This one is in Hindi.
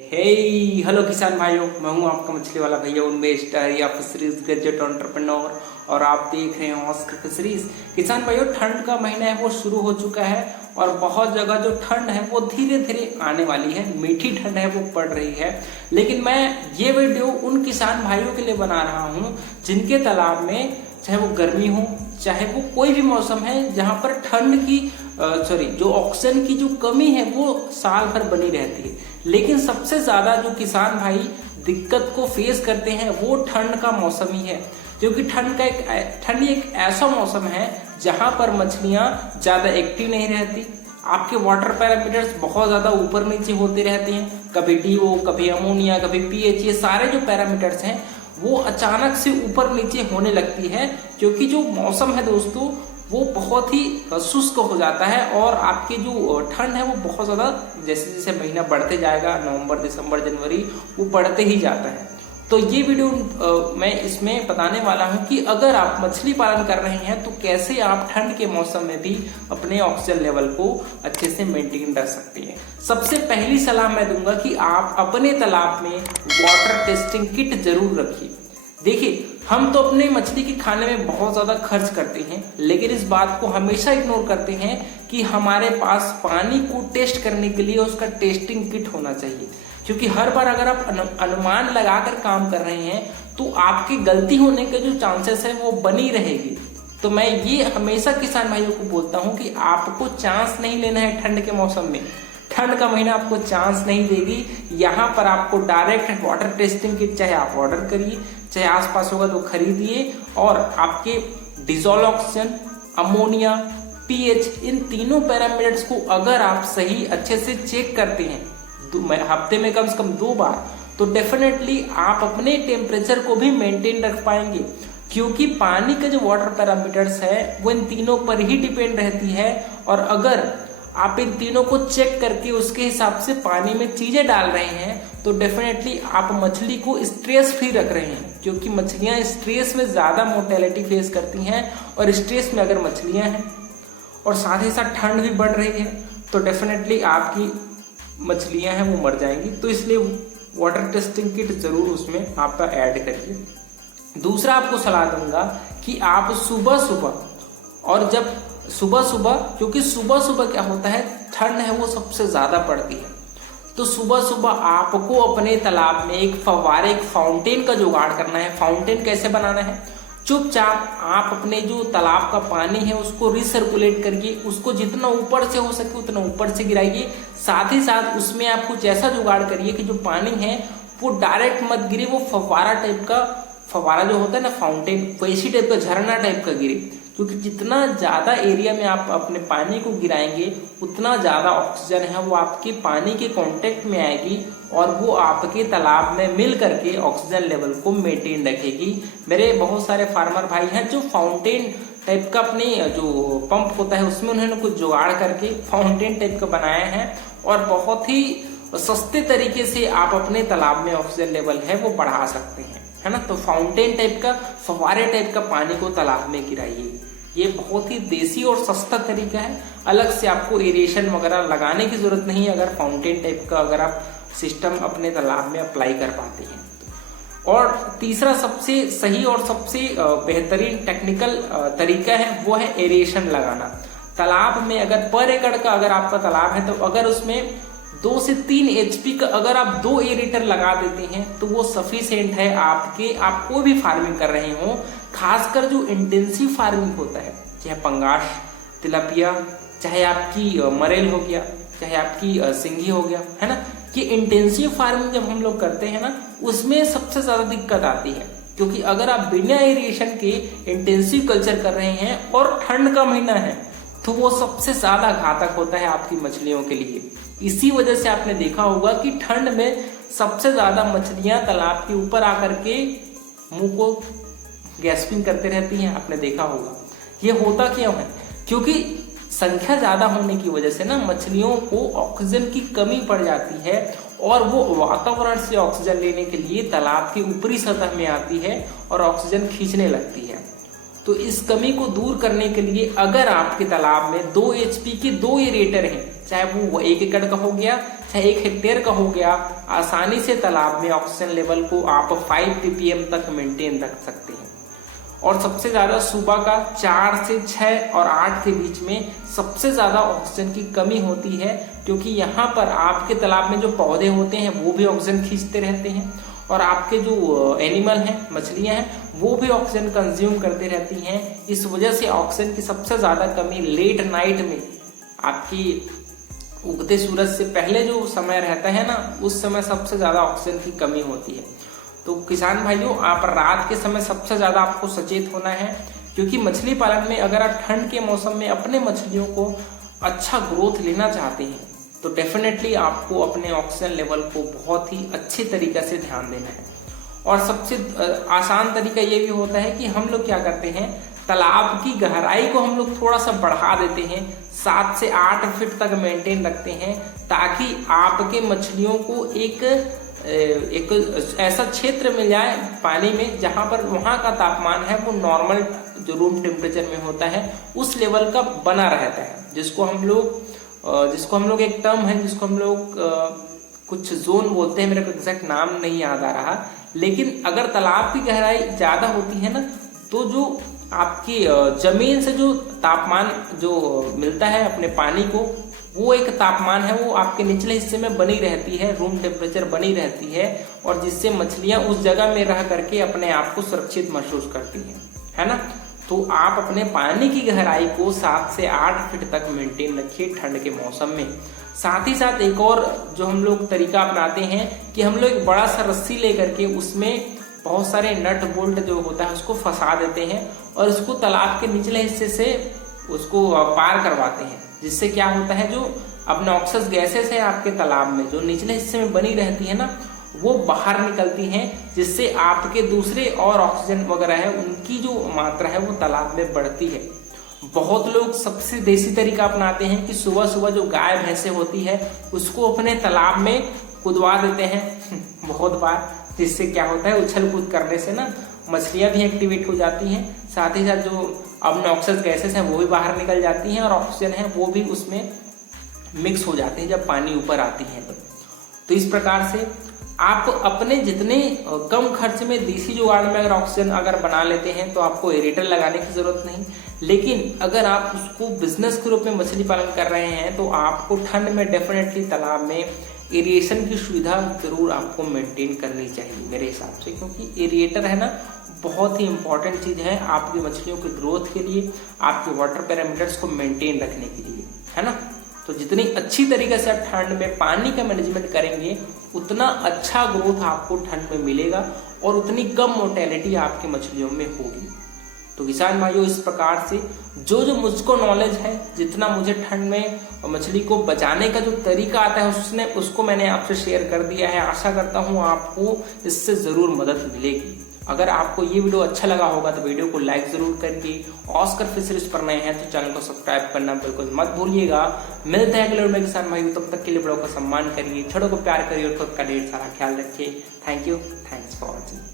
हेलो किसान भाइयों, मैं हूं आपका मछली वाला भैया उन्मेष या फिशरीज ग्रेजुएट एंटरप्रेन्योर और आप देख रहे हैं ऑस्कर फिशरीज। किसान भाइयों, ठंड का महीना है वो शुरू हो चुका है और बहुत जगह जो ठंड है वो धीरे धीरे आने वाली है। मीठी ठंड है वो पड़ रही है, लेकिन मैं ये वीडियो उन किसान भाइयों के लिए बना रहा हूँ जिनके तालाब में चाहे वो गर्मी हो चाहे वो कोई भी मौसम है जहाँ पर ठंड की जो ऑक्सीजन की जो कमी है वो साल भर बनी रहती है। लेकिन सबसे ज्यादा जो किसान भाई दिक्कत को फेस करते हैं वो ठंड का मौसम ही है, क्योंकि ठंड एक ऐसा मौसम है जहां पर मछलियां ज्यादा एक्टिव नहीं रहती। आपके वाटर पैरामीटर्स बहुत ज्यादा ऊपर नीचे होते रहते हैं, कभी DO, कभी अमोनिया, कभी pH, ये सारे जो पैरामीटर्स हैं वो अचानक से ऊपर नीचे होने लगती है, क्योंकि जो मौसम है दोस्तों वो बहुत ही शुष्क हो जाता है और आपकी जो ठंड है वो बहुत ज़्यादा जैसे जैसे महीना बढ़ते जाएगा, नवंबर, दिसंबर, जनवरी, वो बढ़ते ही जाता है। तो ये वीडियो मैं इसमें बताने वाला हूँ कि अगर आप मछली पालन कर रहे हैं तो कैसे आप ठंड के मौसम में भी अपने ऑक्सीजन लेवल को अच्छे से मेंटेन रख सकते हैं। सबसे पहली सलाह मैं दूंगा कि आप अपने तालाब में वाटर टेस्टिंग किट जरूर रखिए। देखिए, हम तो अपने मछली के खाने में बहुत ज्यादा खर्च करते हैं, लेकिन इस बात को हमेशा इग्नोर करते हैं कि हमारे पास पानी को टेस्ट करने के लिए उसका टेस्टिंग किट होना चाहिए। क्योंकि हर बार अगर आप अनुमान लगाकर काम कर रहे हैं तो आपकी गलती होने के जो चांसेस है वो बनी रहेगी। तो मैं ये हमेशा किसान भाइयों को बोलता हूँ कि आपको चांस नहीं लेना है ठंड के मौसम में। ठंड का महीना आपको चांस नहीं देगी। यहाँ पर आपको डायरेक्ट वाटर टेस्टिंग किट चाहे आप ऑर्डर करिए, चाहे आसपास होगा तो खरीदिए, और आपके डिजोल्व ऑक्सीजन, अमोनिया, pH, इन तीनों पैरामीटर्स को अगर आप सही अच्छे से चेक करते हैं हफ्ते में कम से कम 2 बार, तो डेफिनेटली आप अपने टेम्परेचर को भी मेंटेन रख पाएंगे। क्योंकि पानी के जो वाटर पैरामीटर्स है वो इन तीनों पर ही डिपेंड रहती है, और अगर आप इन तीनों को चेक करके उसके हिसाब से पानी में चीजें डाल रहे हैं तो डेफिनेटली आप मछली को स्ट्रेस फ्री रख रहे हैं। क्योंकि मछलियां स्ट्रेस में ज्यादा मोर्टेलिटी फेस करती हैं, और स्ट्रेस में अगर मछलियां हैं और साथ ही साथ ठंड भी बढ़ रही है तो डेफिनेटली आपकी मछलियां हैं वो मर जाएंगी। तो इसलिए वाटर टेस्टिंग किट जरूर उसमें आपका ऐड करिए। दूसरा आपको सलाह दूंगा कि आप सुबह सुबह, और जब सुबह क्योंकि सुबह क्या होता है, ठंड है वो सबसे ज्यादा पड़ती है, तो सुबह आपको अपने तालाब में एक फव्वारे, एक फाउंटेन का जुगाड़ करना है। फाउंटेन कैसे बनाना है? चुपचाप आप अपने जो तालाब का पानी है उसको रिसर्कुलेट करिए, उसको जितना ऊपर से हो सके उतना ऊपर से गिराइए। साथ ही साथ उसमें आप कुछ ऐसा जुगाड़ करिए कि जो पानी है वो डायरेक्ट मत गिरे, वो फव्वारा जो होता है ना, फाउंटेन, वैसी टाइप का, झरना टाइप का गिरे। क्योंकि जितना ज्यादा एरिया में आप अपने पानी को गिराएंगे उतना ज्यादा ऑक्सीजन है वो आपके पानी के कांटेक्ट में आएगी और वो आपके तालाब में मिल करके ऑक्सीजन लेवल को मेंटेन रखेगी। मेरे बहुत सारे फार्मर भाई हैं जो फाउंटेन टाइप का अपने जो पंप होता है उसमें उन्होंने कुछ जुगाड़ करके फाउंटेन टाइप का बनाया है, और बहुत ही सस्ते तरीके से आप अपने तालाब में ऑक्सीजन लेवल है वो बढ़ा सकते हैं, है ना। तो फाउंटेन टाइप का, फव्वारे टाइप का पानी को तालाब में गिराइए। ये बहुत ही देसी और सस्ता तरीका है। अलग से आपको एरिएशन वगैरह लगाने की जरूरत नहीं है अगर फाउंटेन टाइप का अगर आप सिस्टम अपने तालाब में अप्लाई कर पाते हैं। और तीसरा सबसे सही और सबसे बेहतरीन टेक्निकल तरीका है वो है एरिएशन लगाना। तालाब में अगर पर एकड़ का अगर आपका तालाब है तो अगर उसमें 2 से 3 HP का अगर आप 2 एरेटर लगा देते हैं तो वो सफिशिएंट है आप कोई भी फार्मिंग कर रहे हो। खासकर जो इंटेंसिव फार्मिंग होता है, चाहे पंगास, तिलपिया, चाहे आपकी मरेल हो गया, चाहे आपकी सिंगी हो गया, है ना, कि इंटेंसिव फार्मिंग जब हम लोग करते हैं ना उसमें सबसे ज्यादा दिक्कत आती है। क्योंकि अगर आप बिना एरिएशन के इंटेंसिव कल्चर कर रहे हैं और ठंड का महीना है तो वो सबसे ज्यादा घातक होता है आपकी मछलियों के लिए। इसी वजह से आपने देखा होगा कि ठंड में सबसे ज्यादा मछलियां तालाब के ऊपर आकर के मुंह को गैस्पिंग करते रहती हैं, आपने देखा होगा। ये होता क्यों है? क्योंकि संख्या ज्यादा होने की वजह से ना मछलियों को ऑक्सीजन की कमी पड़ जाती है और वो वातावरण से ऑक्सीजन लेने के लिए तालाब की ऊपरी सतह में आती है और ऑक्सीजन खींचने लगती है। तो इस कमी को दूर करने के लिए अगर आपके तालाब में 2 HP के 2 एरेटर हैं चाहे वो 1 एकड़ का हो गया चाहे 1 हेक्टेयर का हो गया, आसानी से तालाब में ऑक्सीजन लेवल को आप 5 ppm तक मेंटेन रख सकते हैं। और सबसे ज्यादा सुबह का 4 से 6 और 8 के बीच में सबसे ज्यादा ऑक्सीजन की कमी होती है, क्योंकि यहाँ पर आपके तालाब में जो पौधे होते हैं वो भी ऑक्सीजन खींचते रहते हैं और आपके जो एनिमल हैं, मछलियां हैं, वो भी ऑक्सीजन कंज्यूम करते रहती हैं। इस वजह से ऑक्सीजन की सबसे ज्यादा कमी लेट नाइट में, आपकी उगते सूरज से पहले जो समय रहता है ना, उस समय सबसे ज्यादा ऑक्सीजन की कमी होती है। तो किसान भाइयों, आप रात के समय सबसे ज्यादा आपको सचेत होना है, क्योंकि मछली पालन में अगर आप ठंड के मौसम में अपने मछलियों को अच्छा ग्रोथ लेना चाहते हैं तो डेफिनेटली आपको अपने ऑक्सीजन लेवल को बहुत ही अच्छे तरीके से ध्यान देना है। और सबसे आसान तरीका ये भी होता है कि हम लोग क्या करते हैं, तालाब की गहराई को हम लोग थोड़ा सा बढ़ा देते हैं, 7 से 8 फीट तक मेंटेन रखते हैं, ताकि आपके मछलियों को एक ऐसा क्षेत्र मिल जाए पानी में जहां पर वहां का तापमान है वो नॉर्मल जो रूम टेम्परेचर में होता है उस लेवल का बना रहता है, जिसको हम लोग एक टर्म है जिसको हम लोग कुछ जोन बोलते हैं, मेरे को एग्जैक्ट नाम नहीं याद आ रहा। लेकिन अगर तालाब की गहराई ज्यादा होती है ना, तो जो आपकी जमीन से जो तापमान जो मिलता है अपने पानी को, वो एक तापमान है वो आपके निचले हिस्से में बनी रहती है, रूम टेम्परेचर बनी रहती है, और जिससे मछलियां उस जगह में रह करके अपने आप को सुरक्षित महसूस करती हैं, है ना। तो आप अपने पानी की गहराई को 7 से 8 फीट तक मेंटेन रखिए ठंड के मौसम में। साथ ही साथ एक और जो हम लोग तरीका अपनाते हैं कि हम लोग एक बड़ा सा रस्सी लेकर के उसमें बहुत सारे नट बोल्ट जो होता है उसको फंसा देते हैं और उसको तालाब के निचले हिस्से से उसको पार करवाते हैं, जिससे क्या होता है, जो अपने ऑक्सीजन गैसेस है आपके तालाब में जो निचले हिस्से में बनी रहती है ना, वो बाहर निकलती हैं, जिससे आपके दूसरे और ऑक्सीजन वगैरह है उनकी जो मात्रा है वो तालाब में बढ़ती है। बहुत लोग सबसे देसी तरीका अपनाते हैं कि सुबह सुबह जो गाय भैंसे होती है उसको अपने तालाब में कुदवा देते हैं बहुत बार, जिससे क्या होता है, उछल कूद करने से ना मछलियां भी एक्टिवेट हो जाती हैं, साथ ही साथ जो अपने ऑक्सीजन गैसेस हैं वो भी बाहर निकल जाती हैं और ऑक्सीजन है वो भी उसमें मिक्स हो जाते हैं जब पानी ऊपर आती है। तो इस प्रकार से आप अपने जितने कम खर्च में देसी जुगाड़ में अगर ऑक्सीजन अगर बना लेते हैं तो आपको एरेटर लगाने की जरूरत नहीं। लेकिन अगर आप उसको बिजनेस के रूप में मछली पालन कर रहे हैं तो आपको ठंड में डेफिनेटली तालाब में एरिएशन की सुविधा जरूर आपको मेंटेन करनी चाहिए मेरे हिसाब से, क्योंकि एरिएटर है ना बहुत ही इंपॉर्टेंट चीज है आपकी मछलियों की ग्रोथ के लिए, आपके वाटर पैरामीटर्स को मेंटेन रखने के लिए, है ना। तो जितनी अच्छी तरीके से आप ठंड में पानी का मैनेजमेंट करेंगे उतना अच्छा ग्रोथ आपको ठंड में मिलेगा और उतनी कम मोर्टेलिटी आपके मछलियों में होगी। तो किसान भाइयों, इस प्रकार से जो मुझको नॉलेज है, जितना मुझे ठंड में मछली को बचाने का जो तरीका आता है उसको मैंने आपसे शेयर कर दिया है। आशा करता हूँ आपको इससे जरूर मदद मिलेगी। अगर आपको ये वीडियो अच्छा लगा होगा तो वीडियो को लाइक जरूर करिए। ऑस्कर फिशरीज पर नए हैं तो चैनल को सब्सक्राइब करना बिल्कुल मत भूलिएगा। मिलते हैं अगले वीडियो में किसान भाइयों, तब तक के लिए बड़ों का सम्मान करिए, छोटों को प्यार करिए और खुद का ढेर सारा ख्याल रखिए। Thank you, thanks for watching.